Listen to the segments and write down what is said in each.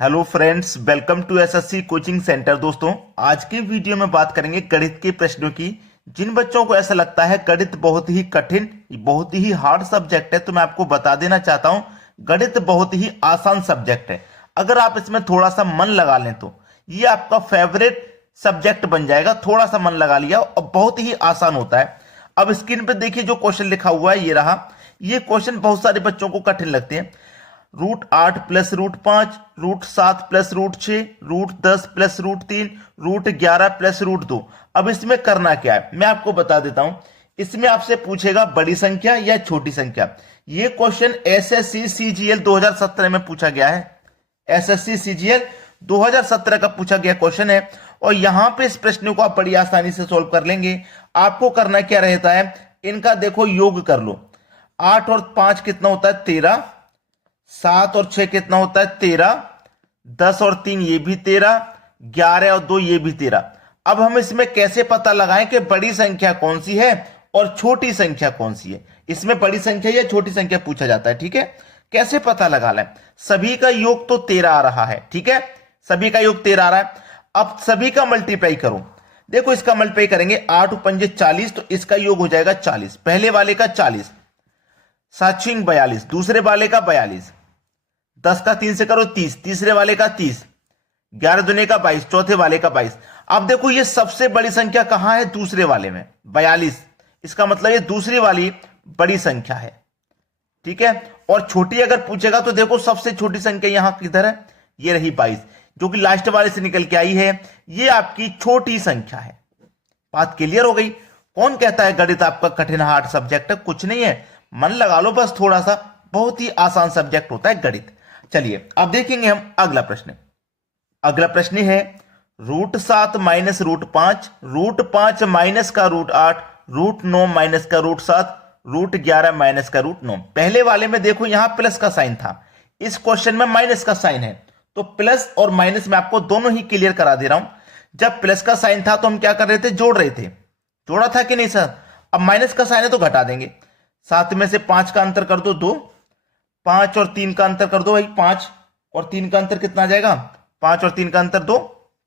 Hello friends, welcome to SSC coaching centre. दोस्तों, आज की वीडियो में बात करेंगे गणित के प्रश्नों की। जिन बच्चों को ऐसा लगता है गणित बहुत ही कठिन, बहुत ही हार्ड सब्जेक्ट है, तो मैं आपको बता देना चाहता हूं गणित बहुत ही आसान सब्जेक्ट है। अगर आप इसमें थोड़ा सा मन लगा लें तो ये आपका फेवरेट सब्जेक्ट बन जाएगा। थोड़ा सा मन लगा लिया और बहुत ही आसान होता है। अब स्क्रीन पे देखिए जो क्वेश्चन लिखा हुआ है, ये रहा। ये क्वेश्चन बहुत सारे बच्चों को कठिन लगते हैं। √8 प्लस √5, √7 प्लस √6, √10 प्लस √3, √11 प्लस √2। अब इसमें करना क्या है मैं आपको बता देता हूं। इसमें आपसे पूछेगा बड़ी संख्या या छोटी संख्या। यह क्वेश्चन एसएससी सीजीएल 2017 में पूछा गया है। एसएससी सीजीएल 2017 का पूछा गया क्वेश्चन है और यहां पे इस प्रश्न को आप बड़ी आसानी से सोल्व कर लेंगे। आपको करना क्या रहता है, इनका देखो योग कर लो। 8 और 5 कितना होता है 13, 7 और 6 कितना होता है 13, 10 और 3 ये भी 13, 11 और 2 ये भी 13। अब हम इसमें कैसे पता लगाएं कि बड़ी संख्या कौन सी है और छोटी संख्या कौन सी है। इसमें बड़ी संख्या या छोटी संख्या पूछा जाता है, ठीक है। कैसे पता लगा लें, सभी का योग तो 13 आ रहा है, ठीक है। सभी का योग 13 आ रहा है। अब सभी का मल्टीप्लाई करो। देखो इसका मल्टीप्लाई करेंगे 8 पंजे 40, तो इसका योग हो जाएगा 40। पहले वाले का 40, 7 42, दूसरे वाले का 42, 10 का 3 से करो 30, तीसरे वाले का 30, 11 दुने का 22, चौथे वाले का 22। अब देखो ये सबसे बड़ी संख्या कहां है, दूसरे वाले में 42। इसका मतलब ये दूसरी वाली बड़ी संख्या है, ठीक है। और छोटी अगर पूछेगा तो देखो सबसे छोटी संख्या यहां किधर है, ये रही 22, जो कि लास्ट वाले से निकल के आई है। ये आपकी छोटी संख्या है। बात क्लियर हो गई। कौन कहता है गणित आपका कठिन हार्ड सब्जेक्ट है, कुछ नहीं है। मन लगा लो बस थोड़ा सा, बहुत ही आसान सब्जेक्ट होता है गणित। चलिए अब देखेंगे हम अगला प्रश्न। अगला प्रश्न है √7 माइनस √5, √5 माइनस का √8, √9 माइनस का √7, √11 माइनस का √9। पहले वाले में देखो यहां प्लस का साइन था, इस क्वेश्चन में माइनस का साइन है, तो प्लस और माइनस में आपको दोनों ही क्लियर करा दे रहा हूं। जब प्लस का साइन था तो हम क्या कर रहे थे, जोड़ रहे थे। जोड़ा था कि नहीं सर। अब माइनस का साइन है तो घटा देंगे। 7 में से 5 का अंतर कर दो 2, 5 और 3 का अंतर कर दो भाई 5 और 3 का अंतर कितना आ जाएगा, 5 और 3 का अंतर 2,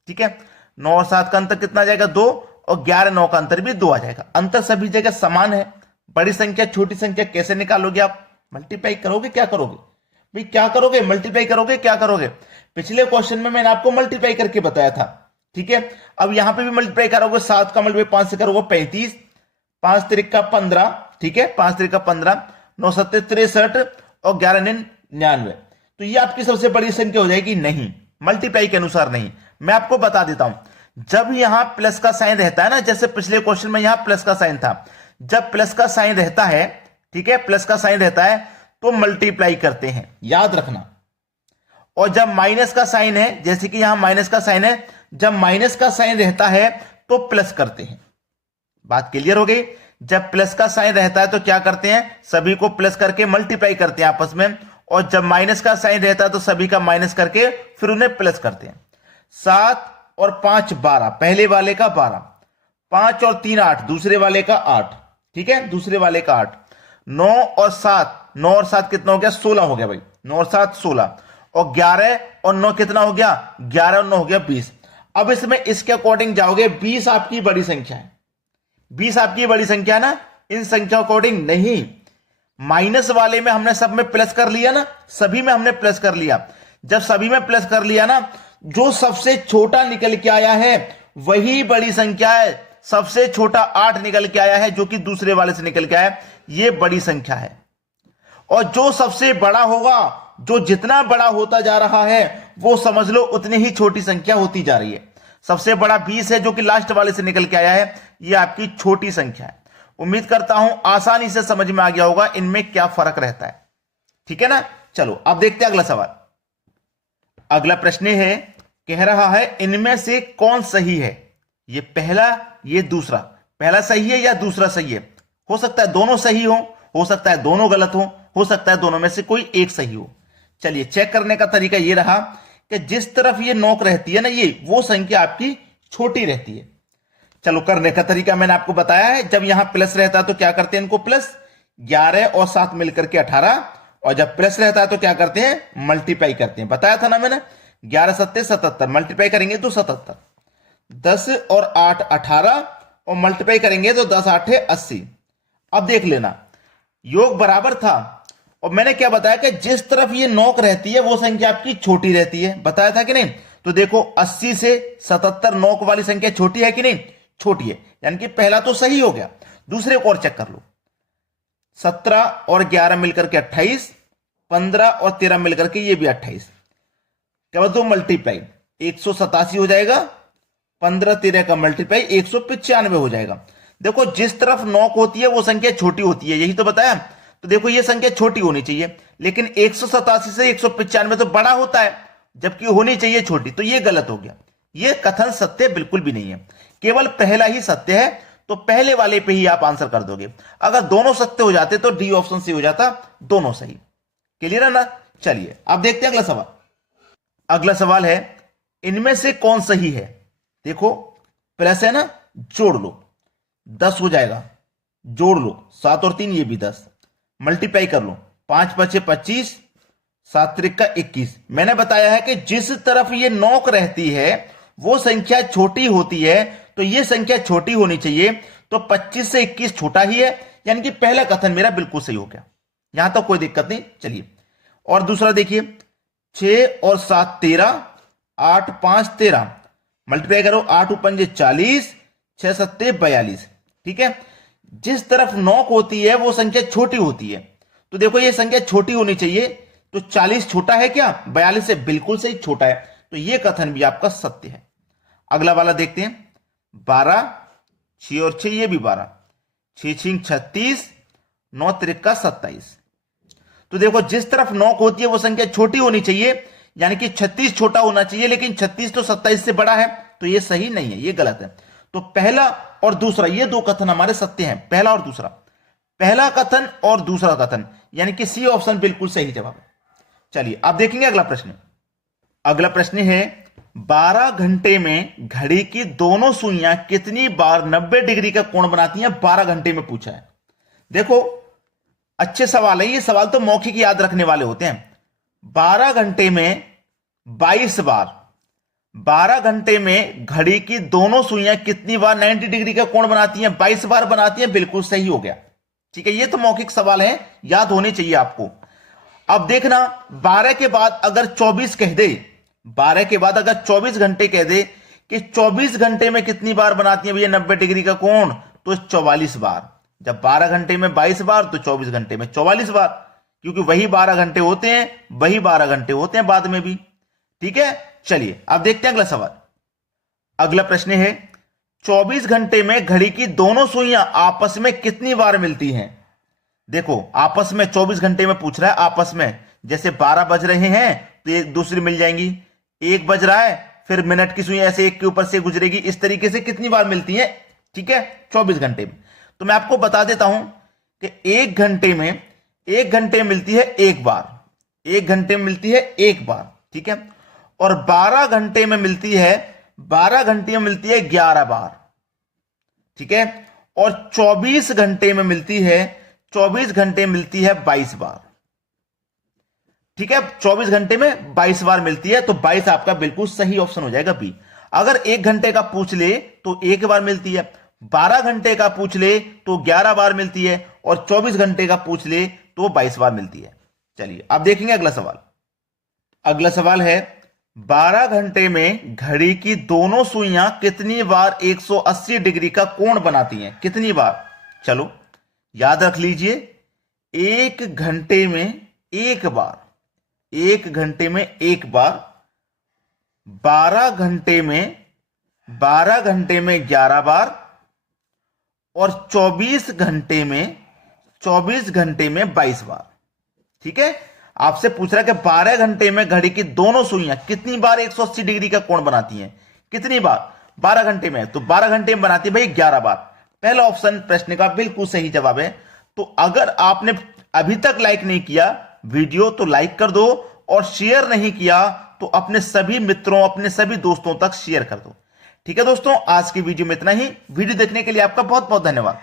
ठीक है। 9 और 7 का अंतर कितना आ जाएगा 2, और 11 9 का अंतर भी 2 आ जाएगा। अंतर सभी जगह समान है। बड़ी संख्या छोटी संख्या कैसे निकालोगे आप, मल्टीप्लाई करोगे, क्या करोगे भाई, क्या करोगे, मल्टीप्लाई करोगे, क्या करोगे। पिछले क्वेश्चन में मैंने आपको मल्टीप्लाई करके बताया था, ठीक है। अब यहां पे भी मल्टीप्लाई करोगे, 7 का मल्टीप्लाई 5 से करोगे 35, 5 तिरिक का 15, ठीक है, 5 तिरिक का 15, 9 7 63 और 11 9 99। तो ये आपकी सबसे बड़ी संख्या हो जाएगी, नहीं, मल्टीप्लाई के अनुसार नहीं। मैं आपको बता देता हूं, जब यहां प्लस का साइन रहता है ना, जैसे पिछले क्वेश्चन में यहां प्लस का साइन था, जब प्लस का साइन रहता है, ठीक है, प्लस का साइन रहता है तो मल्टीप्लाई करते हैं, याद रखना। और जब माइनस का साइन है, जैसे कि यहां माइनस का साइन है, जब माइनस का साइन रहता है तो प्लस करते हैं। बात क्लियर हो गई। जब प्लस का साइन रहता है तो क्या करते हैं, सभी को प्लस करके मल्टीप्लाई करते हैं आपस में, और जब माइनस का साइन रहता है तो सभी का माइनस करके फिर उन्हें प्लस करते हैं। 7 और 5 12, पहले वाले का 12, 5 और 3 8, दूसरे वाले का 8, ठीक है, दूसरे वाले का 8, 9 और 7, 9 और 7 कितना हो गया, 16 हो गया भाई, 9 और 7 16, और 11 और 9 कितना हो गया, 11 और 9 हो गया 20। अब इसमें इसके अकॉर्डिंग जाओगे, 20 आपकी बड़ी संख्या है, 20 आपकी बड़ी संख्या है ना, इन संख्या अकॉर्डिंग नहीं। माइनस वाले में हमने सब में प्लस कर लिया ना, सभी में हमने प्लस कर लिया। जब सभी में प्लस कर लिया ना, जो सबसे छोटा निकल के आया है वही बड़ी संख्या है। सबसे छोटा 8 निकल के आया है, जो कि दूसरे वाले से निकल के आया, ये बड़ी संख्या है। और जो सबसे बड़ा होगा, जो जितना बड़ा होता जा रहा है, वो समझ लो उतनी ही छोटी संख्या होती जा रही है। सबसे बड़ा 20 है, जो कि लास्ट वाले से निकल के आया है, ये आपकी छोटी संख्या है। उम्मीद करता हूं आसानी से समझ में आ गया होगा इनमें क्या फर्क रहता है, ठीक है ना। चलो अब देखते हैं अगला सवाल। अगला प्रश्न है, कह रहा है इनमें से कौन सही है। ये पहला, ये दूसरा, पहला सही है या दूसरा सही है। हो सकता है दोनों सही हो सकता है दोनों गलत हो सकता है दोनों में से कोई एक सही हो। चलिए चेक करने का तरीका ये रहा कि जिस तरफ ये नोक रहती है ना, ये वो संख्या आपकी छोटी रहती है। चलो करने का तरीका मैंने आपको बताया है। जब यहां प्लस रहता है तो क्या करते हैं, इनको प्लस, 11 और 7 मिलकर के 18, और जब प्लस रहता है तो क्या करते हैं, मल्टीप्लाई करते हैं। बताया था ना मैंने 11 सत्ते 77, मल्टीप्लाई करेंगे तो 77, 10 और 8 18 और मल्टीप्लाई करेंगे तो 10 8 80। अब देख लेना, योग बराबर था और मैंने क्या बताया कि जिस तरफ ये नोक रहती है वो संख्या आपकी छोटी रहती है, बताया था कि नहीं। तो देखो 80 से 77 नोक वाली संख्या छोटी है कि नहीं, छोटी है, यानी कि पहला तो सही हो गया। दूसरे को और चेक कर लो, 17 और 11 मिलकर के 28, 15 और 13 मिलकर के ये भी 28, क्या बताओ मल्टीप्लाई 187 हो जाएगा, 15 13 का मल्टीप्लाई 195 हो जाएगा। देखो जिस तरफ नोक होती है वो संख्या छोटी होती है, यही तो बताया। तो देखो ये संख्या छोटी होनी चाहिए, लेकिन 187 से 195 तो बड़ा होता है, जबकि होनी चाहिए छोटी, तो ये गलत हो गया। ये कथन सत्य बिल्कुल भी नहीं है, केवल पहला ही सत्य है, तो पहले वाले पे ही आप आंसर कर दोगे। अगर दोनों सत्य हो जाते तो डी ऑप्शन से हो जाता दोनों सही। क्लियर है ना। चलिए अब देखते हैं अगला सवाल। अगला सवाल है, इनमें से कौन सही है। देखो प्लस है ना, जोड़ लो 10 हो जाएगा, जोड़ लो 7 और 3 ये भी 10, मल्टीप्लाई कर लो 5 5 25, 7 3 का 21। मैंने बताया है कि जिस तरफ ये नोक रहती है वो संख्या छोटी होती है, तो ये संख्या छोटी होनी चाहिए, तो 25 से 21 छोटा ही है, यानी कि पहला कथन मेरा बिल्कुल सही हो गया, यहां तक तो कोई दिक्कत नहीं। चलिए और दूसरा देखिए, 6 और 7 13, 8 5 13, मल्टीप्लाई करो 8 पंजे 40, 6 सत्ते 42। ठीक है, जिस तरफ नोक होती है वो संख्या छोटी होती है, तो देखो ये संख्या छोटी होनी चाहिए, तो 40 छोटा है क्या, 42 से बिल्कुल सही छोटा है, तो ये कथन भी आपका सत्य है। अगला वाला देखते हैं, 12, 6 और 6 ये भी 12, 6 6 36, 9 3 का 27। तो देखो जिस तरफ नोक होती है वो संख्या छोटी होनी चाहिए, यानी कि 36 छोटा होना चाहिए, लेकिन 36 तो 27 से बड़ा है, तो ये सही नहीं है, ये गलत है। तो पहला और दूसरा ये दो कथन हमारे सत्य हैं, पहला और दूसरा, पहला कथन और दूसरा कथन, यानी कि सी ऑप्शन बिल्कुल सही जवाब है। चलिए अब देखेंगे अगला प्रश्न। अगला प्रश्न है, 12 घंटे में घड़ी की दोनों सुइयां कितनी बार 90 डिग्री का कोण बनाती हैं, 12 घंटे में पूछा है। देखो अच्छे सवाल है, ये सवाल तो मौखिक याद रखने वाले होते हैं। 12 घंटे में 22 बार, 12 घंटे में घड़ी की दोनों सुइयां कितनी बार 90 डिग्री का कोण बनाती हैं, 22 बार बनाती हैं, बिल्कुल सही हो गया। ठीक है, ये तो मौखिक सवाल है, याद होने चाहिए आपको। अब देखना 12 के बाद अगर 24 कह दे, 12 के बाद अगर 24 घंटे कह दे कि 24 घंटे में कितनी बार बनाती है भैया 90 डिग्री का कोण, तो 44 बार। जब 12 घंटे में 22 बार तो 24 घंटे में 44 बार, क्योंकि वही 12 घंटे होते हैं, वही 12 घंटे होते हैं बाद में भी। ठीक है, चलिए अब देखते हैं अगला सवाल। अगला प्रश्न है, 24 घंटे में घड़ी की दोनों सुइयां आपस में कितनी बार मिलती हैं। देखो आपस में 24 घंटे में पूछ रहा है, आपस में, जैसे 12 बज रहे हैं तो एक दूसरी मिल जाएंगी, 1 बज रहा है फिर मिनट की सुई ऐसे एक के ऊपर से गुजरेगी, इस तरीके से कितनी बार मिलती है। ठीक है, 24 घंटे में। तो मैं आपको बता देता हूं कि 1 घंटे में, 1 घंटे में मिलती है 1 बार, 1 घंटे में मिलती है 1 बार। ठीक है, और 12 घंटे में मिलती है, 12 घंटे में मिलती है 11 बार। ठीक है, और 24 घंटे में मिलती है, 24 घंटे मिलती है 22 बार। ठीक है, 24 घंटे में 22 बार मिलती है, तो 22 आपका बिल्कुल सही ऑप्शन हो जाएगा बी। अगर 1 घंटे का पूछ ले तो 1 बार मिलती है, 12 घंटे का पूछ ले तो 11 बार मिलती है, और 24 घंटे का पूछ ले तो 22 बार मिलती है। चलिए अब देखेंगे अगला सवाल। अगला सवाल है, 12 घंटे में घड़ी की दोनों सुइयां कितनी बार 180 डिग्री का कोण बनाती हैं, कितनी बार। चलो याद रख लीजिए, 1 घंटे में 1 बार, 1 घंटे में 1 बार, 12 घंटे में, 12 घंटे में 11 बार, और 24 घंटे में, 24 घंटे में 22 बार। ठीक है, आपसे पूछ रहा है कि 12 घंटे में घड़ी की दोनों सुइयां कितनी बार 180 डिग्री का कोण बनाती हैं, कितनी बार 12 घंटे में, तो 12 घंटे में बनाती है भाई 11 बार। पहला ऑप्शन प्रश्न का बिल्कुल सही जवाब है। तो अगर आपने अभी तक लाइक नहीं किया वीडियो तो लाइक कर दो, और शेयर नहीं किया तो अपने सभी मित्रों, अपने सभी दोस्तों तक शेयर कर दो। ठीक है दोस्तों, आज की वीडियो में इतना ही। वीडियो देखने के लिए आपका बहुत बहुत धन्यवाद।